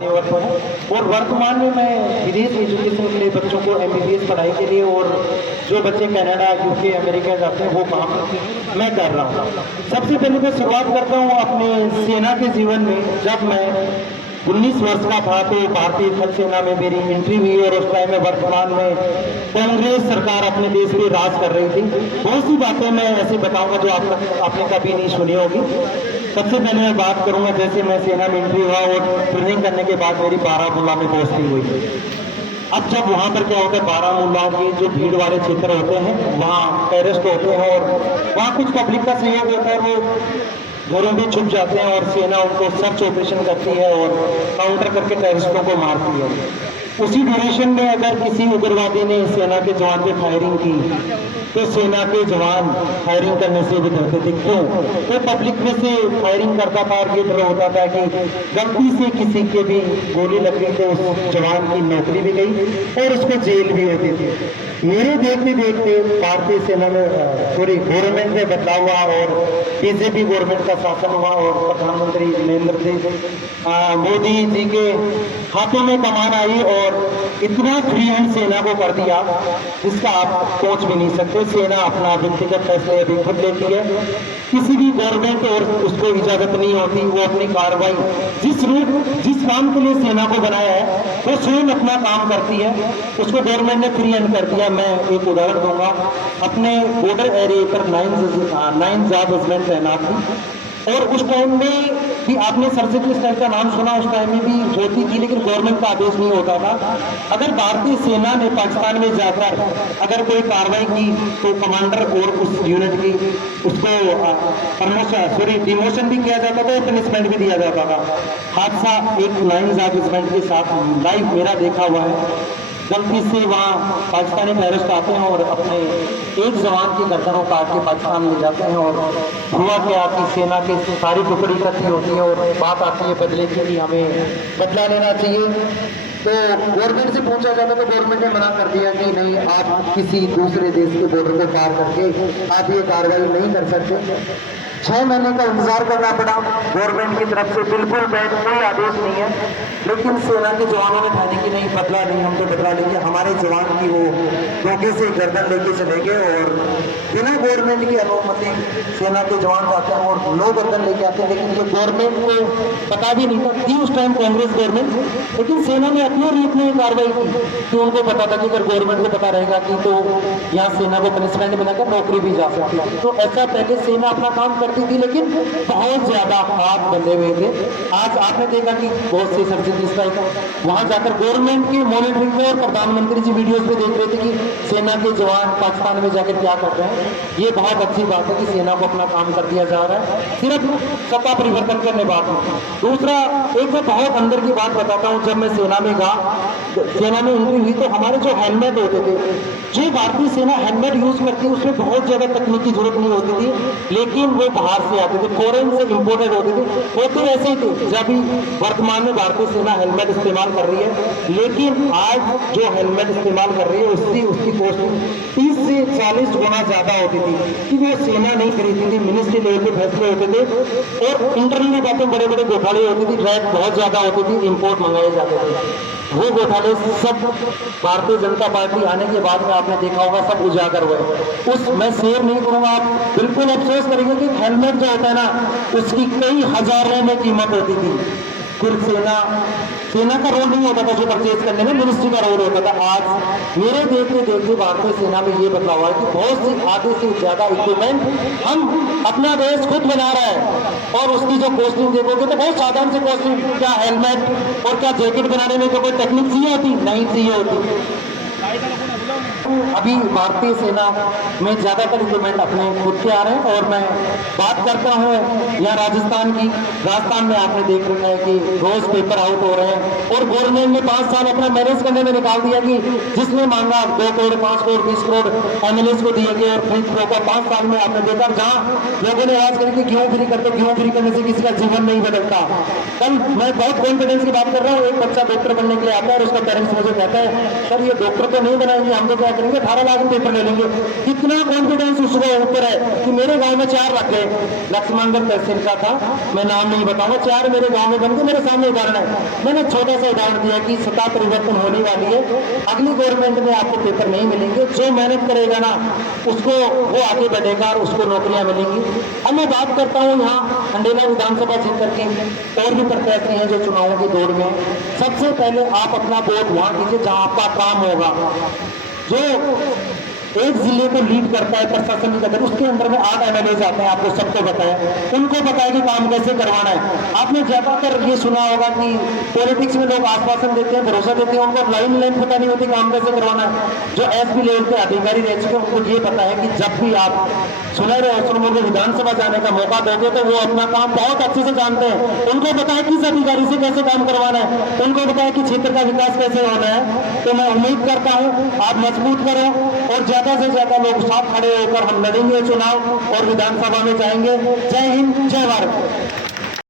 और वर्तमान में मैं विदेश एजुकेशन के लिए बच्चों को एमबीबीएस पढ़ाई के लिए और जो बच्चे कनाडा यूके अमेरिका जाते हैं वो काम मैं कर रहा हूँ। सबसे पहले मैं शुरुआत करता हूँ अपने सेना के जीवन में। जब मैं 19 वर्ष का था तो भारतीय थल सेना में मेरी एंट्री हुई और उस टाइम में वर्तमान में कांग्रेस सरकार अपने देश पे राज कर रही थी। बहुत सी बातें मैं ऐसे बताऊंगा जो आपने कभी नहीं सुनी होगी। सबसे पहले मैं बात करूंगा जैसे मैं सेना में एंट्री हुआ और ट्रेनिंग करने के बाद मेरी बारामूला में पोस्टिंग हुई। अब जब वहां पर क्या होता है, बारामूला के जो भीड़ वाले क्षेत्र होते हैं वहाँ टेररिस्ट होते हैं और वहाँ कुछ पब्लिक का सहयोग होता है, वो घरों में छुप जाते हैं और सेना उनको सर्च ऑपरेशन करती है और काउंटर करके टेररिस्टों को मारती है। उसी ड्यूरेशन में अगर किसी उग्रवादी ने सेना के जवान पे फायरिंग की तो सेना के जवान फायरिंग करने से भी डरते थे। क्यों? तो पब्लिक में से फायरिंग करता था और ये डर होता था कि गलती से किसी के भी गोली लग गई तो उस जवान की नौकरी भी गई और उसको जेल भी होती थी। मेरे देखते देखते भारतीय सेना में पूरी गवर्नमेंट में बदलाव हुआ और बीजेपी गवर्नमेंट का शासन हुआ और प्रधानमंत्री नरेंद्र मोदी जी के हाथों में कमान आई और इतना फ्री हैंड सेना को कर दिया जिसका आप सोच भी नहीं सकते। सेना अपना व्यक्तिगत फैसले अभी खुद लेती है, किसी भी गवर्नमेंट और उसको इजाजत नहीं होती। वो अपनी कार्रवाई जिस काम के लिए सेना को बनाया है वो स्वयं अपना काम करती है, उसको गवर्नमेंट ने फ्री हैंड कर दिया। मैं एक उदाहरण दूंगा, अपने बॉर्डर एरिया पर 9 जाब रेजिमेंट तैनात थी और उस टाइम में भी आपने सर्जिकल स्ट्राइक का नाम सुना, उस टाइम में भी होती थी लेकिन गवर्नमेंट का आदेश नहीं होता था। अगर भारतीय सेना ने पाकिस्तान में जाकर अगर कोई कार्रवाई की तो कमांडर और उस यूनिट की उसको डिमोशन भी किया जाता था और पनिशमेंट भी दिया जाता था। हादसा एक 9 जाब रेजिमेंट के साथ लाइव मेरा देखा हुआ है। गलती से वहाँ पाकिस्तानी टेररिस्ट आते हैं और अपने एक जवान की गर्दनों काट के पाकिस्तान ले जाते हैं और हुआ क्या कि सेना की सारी टुकड़ी इकट्ठी होती है और बात आती है बदले की कि हमें बदला लेना चाहिए। तो गवर्नमेंट से पूछा जाता तो गवर्नमेंट ने मना कर दिया कि नहीं, आप किसी दूसरे देश के बॉर्डर को पार करके आप ये कार्रवाई नहीं कर सकते। 6 महीने का इंतजार करना पड़ा। गवर्नमेंट की तरफ से बिल्कुल बैठ कोई आदेश नहीं है, लेकिन सेना के जवानों ने ठानी कि नहीं, बदला नहीं, हम तो बदला लेंगे। हमारे जवान की वो धोखे से गर्दन लेके चले गए और बिना गवर्नमेंट की अनुमति सेना के जवान आते हैं और लो गर्दन लेके आते हैं। लेकिन जो गवर्नमेंट को पता भी नहीं था, थी उस टाइम कांग्रेस गवर्नमेंट, लेकिन सेना ने अपने रीत में कार्रवाई की कि उनको पता था कि अगर गवर्नमेंट को पता रहेगा कि तो यहाँ सेना को पनिशमेंट मिलाकर नौकरी भी जा सकती है। तो ऐसा पहले सेना अपना काम करती थी लेकिन बहुत ज्यादा हाथ बंधे हुए थे। आज आपने देखा कि बहुत सी सर्जिकल स्ट्राइक वहां जाकर गवर्नमेंट की मॉनिटरिंग में और प्रधानमंत्री जी वीडियोस पे देख रहे थे कि सेना के जवान पाकिस्तान में जाकर क्या कर रहे हैं। ये बहुत अच्छी बात है कि सेना को अपना काम कर दिया जा रहा है, सिर्फ सत्ता परिवर्तन करने बात है। दूसरा एक मैं बहुत अंदर की बात बताता हूँ। जब मैं सेना में गया, सेना में एंट्री हुई तो हमारे जो हेलमेट होते थे, जो भारतीय सेना हेलमेट यूज करती है उसमें बहुत ज्यादा तकनीकी जरूरत नहीं होती थी, लेकिन वो बाहर से आते थे, फॉरेन से इंपोर्टेड होते थे। होते ऐसे ही थे जब वर्तमान में भारतीय सेना हेलमेट इस्तेमाल कर रही है, लेकिन आज जो हेलमेट इस्तेमाल कर रही है उसकी कॉस्ट 30 से 40 गुना ज्यादा होती थी कि वो सेना नहीं खरीदती थी। मिनिस्ट्री लेवल पे फैसले होते थे और इंटरनल बातें बड़े बड़े घोटाले होती थी, रेट बहुत ज्यादा होती थी, इंपोर्ट मंगाए जाते थे। वो घोटाले सब भारतीय जनता पार्टी आने के बाद में आपने देखा होगा सब उजागर हुए। उस मैं शेयर नहीं करूंगा, आप बिल्कुल अफसोस करेंगे कि हेलमेट जो होता है ना उसकी कई हजारों में कीमत होती थी। फिर सेना का रोल नहीं होता था जो परचेज करने में, मिनिस्ट्री का रोल होता था। आज मेरे देखते देखते भारतीय सेना में ये बदलाव हुआ है कि बहुत सी आधे से ज्यादा इक्विपमेंट हम अपना देश खुद बना रहा है और उसकी जो कॉस्टिंग देखोगे तो बहुत साधारण से कॉस्टिंग। क्या हेलमेट और क्या जैकेट बनाने में कोई टेक्निक चाहिए होती? नहीं चाहिए होती। अभी भारतीय सेना में ज्यादातर इक्विपमेंट अपने खुद के आ रहे हैं और मैं बात करता हूँ यहाँ राजस्थान की। राजस्थान में आपने देख रखा है कि रोज पेपर आउट हो रहे हैं और गवर्नमेंट ने 5 साल अपना मैनेज करने में निकाल दिया कि जिसने मांगा 2 करोड़ 5 करोड़ 20 करोड़ एमएलए को दिए गए और फ्रिज प्रोकर 5 साल में आपने देखा जहाँ लोगों ने आवाज करी कि गेहूं फ्री करते, गेहूं फ्री करने से किसी का जीवन नहीं बदलता। कल मैं बहुत कॉन्फिडेंस की बात कर रहा हूँ, एक बच्चा डॉक्टर बनने के लिए आता है और उसका पेरेंट्स मुझे कहता है सर ये डॉक्टर तो नहीं बनाएंगे, हम तो क्या करेंगे, 18 लाख में पेपर ले लेंगे। कितना कॉन्फिडेंस उसके ऊपर है कि मेरे गांव में 4 लग गए। लक्ष्मणगढ़ तहसील का था, मैं नाम नहीं बताऊंगा, 4 मेरे गांव में बन गए। मेरे सामने उदाहरण है, मैंने छोटा सा उदाहरण दिया कि सत्ता परिवर्तन होने वाली है, अगली गवर्नमेंट में आपको पेपर नहीं मिलेंगे, जो मेहनत करेगा ना उसको वो आगे बढ़ेगा और उसको नौकरियां मिलेंगी। अब मैं बात करता हूँ यहाँ खंडेला विधानसभा क्षेत्र के और भी प्रत्याशी हैं जो चुनावों की दौड़ में हैं। सबसे पहले आप अपना वोट वहां दीजिए जहां आपका काम होगा। जो एक जिले को लीड करता है प्रशासन की कदर, उसके अंदर में 8 एमएलए आते हैं, आपको सबको पता है, उनको पता है कि काम कैसे करवाना है। आपने ज्यादातर ये सुना होगा कि पॉलिटिक्स में लोग आश्वासन देते हैं, भरोसा देते हैं, उनको लाइन पता नहीं होती काम कैसे करवाना है। जो एसपी लेवल के अधिकारी रह चुके हैं उनको ये पता है कि जब भी आप सुनहरे अवसरों में विधानसभा जाने का मौका दोगे तो वो अपना काम बहुत अच्छे से जानते हैं। उनको पता है किस अधिकारी से कैसे काम करवाना है, उनको पता है कि क्षेत्र का विकास कैसे होना है। तो मैं उम्मीद करता हूँ आप मजबूत करो और ज्यादा से ज्यादा लोग साथ खड़े होकर हम लड़ेंगे चुनाव और विधानसभा में जाएंगे। जय हिंद, जय भारत।